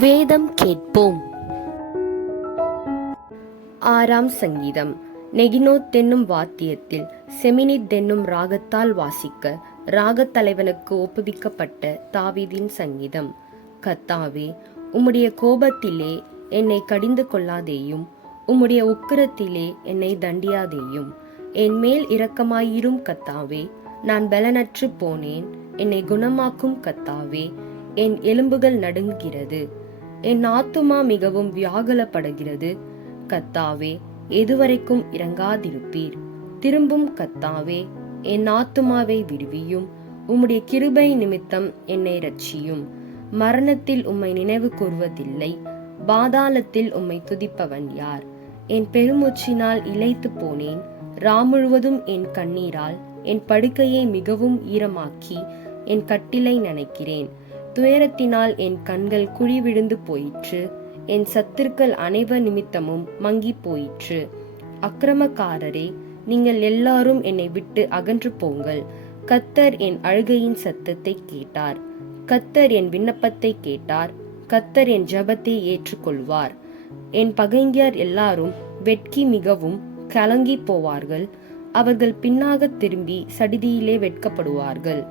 வேதம் கேட்போம். ஆறாம் சங்கீதம். நெகினோத் தென்னும் வாத்தியத்தில் செமினி தென்னும் ராகத்தால் வாசிக்க ராகத் தலைவனுக்கு ஒப்புவிக்கப்பட்ட தாவீதின் சங்கீதம். கத்தாவே உம்முடைய கோபத்திலே என்னை கடிந்து கொள்ளாதேயும் உம்முடைய உக்கிரத்திலே என்னை தண்டியாதேயும். என் மேல் இரக்கமாயிரும் கத்தாவே நான் பலனற்று போனேன் என்னை குணமாக்கும் கத்தாவே என் எலும்புகள் நடுங்குகிறது. என் ஆத்துமா மிகவும் வியாகுலப்படுகிறது. கத்தாவே எதுவரைக்கும் இறங்காதிருப்பீர் திரும்பும் கத்தாவே என் ஆத்துமாவை விடுவியும். உம்முடைய கிருபை நிமித்தம் என்னை ரட்சியும் மரணத்தில் உம்மை நினைவு கூறுவதில்லை பாதாளத்தில் உம்மை துதிப்பவன் யார்? என் பெருமூச்சினால் இழைத்து போனேன். ராமுழுவதும் என் கண்ணீரால் என் படுக்கையை மிகவும் ஈரமாக்கி என் கட்டிலை நினைக்கிறேன். துயரத்தினால் என் கண்கள் குழி விழுந்து போயிற்று. என் சத்துருக்கள் அனைவர் நிமித்தமும் மங்கி போயிற்று. அக்கிரமக்காரரே நீங்கள் எல்லாரும் என்னை விட்டு அகன்று போங்கள். கத்தர் என் அழுகையின் சத்தத்தை கேட்டார். கத்தர் என் விண்ணப்பத்தை கேட்டார். கத்தர் என் ஜெபத்தை ஏற்றுக்கொள்வார். என் பகைஞர் எல்லாரும் வெட்கி மிகவும் கலங்கி போவார்கள். அவர்கள் பின்னாக திரும்பி சடிதியிலே வெட்கப்படுவார்கள்.